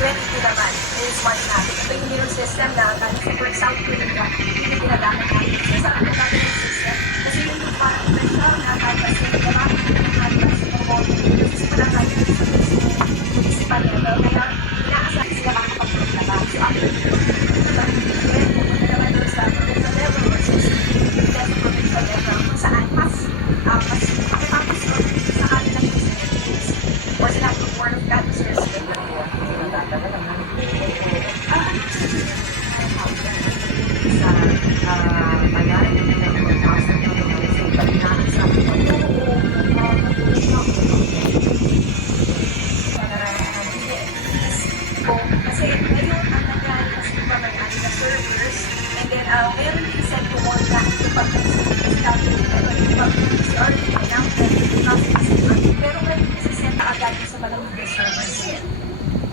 22 naman is smart natin. Ito yung mirror system na for South Korea, hindi ginagamit natin. So sa ano natin yung system? Kasi yung parang special na canvas na ginagamit yung canvas ng model. Kasi wala tayo sa municipal level. Kaya inaasahan sila makakapagpaglabas. So after naman doon sa provincial level versus provincial level kung saan mas makitapos ko sa kanilang facilities or sila ng word of God is respect na po. Sa bayan ng pagpasok ng mga sumbalinaan sa kasi ngayon ang nangyari kasi diba may ating na servers and then meron din send to more na pero ngayon kasi send na agad sa malamig na servers yan.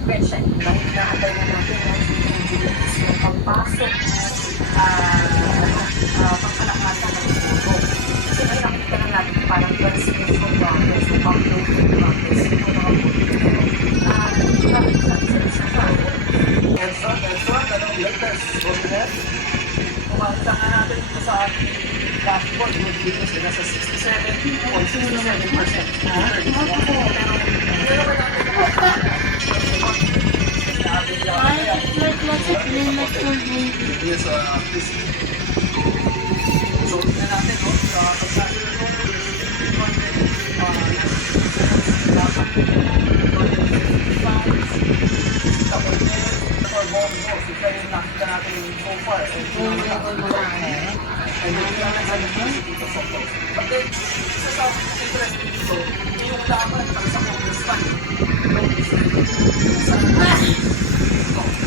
Gretchen, dahil naantay na natin yung pagpasok pagkalakasan ng puso. Kasi may nakikita na natin parang transmission progress, upload progress, yung mga anong latest ordinance? Kung makita nga natin dito sa ating dashboard, yung dito sila sa 67.67%. Pero ba natin yes, so na natin, no? Sa pagsasabi ng ito yung nakita natin so far. But then, isa sa interest dito, yung laban para sa congressman. Okay.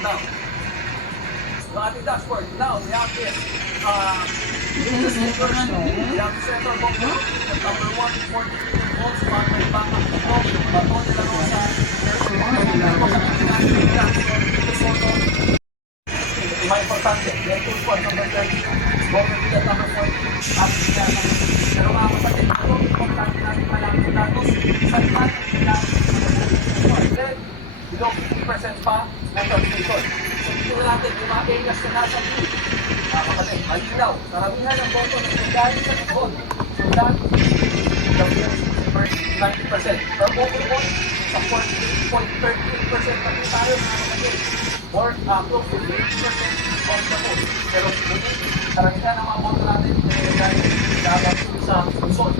Now, the ating dashboard. Now, we have this. In the center, we have the center box. Number 1, 40 volts, battery backup. Baton nila ko sa may importante. Then, tool point number 30. Government at number 40. Pero mga kapatid, ito, importante natin malaman sa datos. Sa lahat, then, below 50% pa ng transmission. So, dito na natin, yung mga areas na nasa view. Mga kapatid, malinaw. Karamihan ng boto na nagaling sa likod. So, that, the 90%. Pero overall, sa 48.38% pa rin tayo, mga kapatid. Or close to 80% of the vote. Pero karamihan ng mga boto natin nagaling sa Luzon.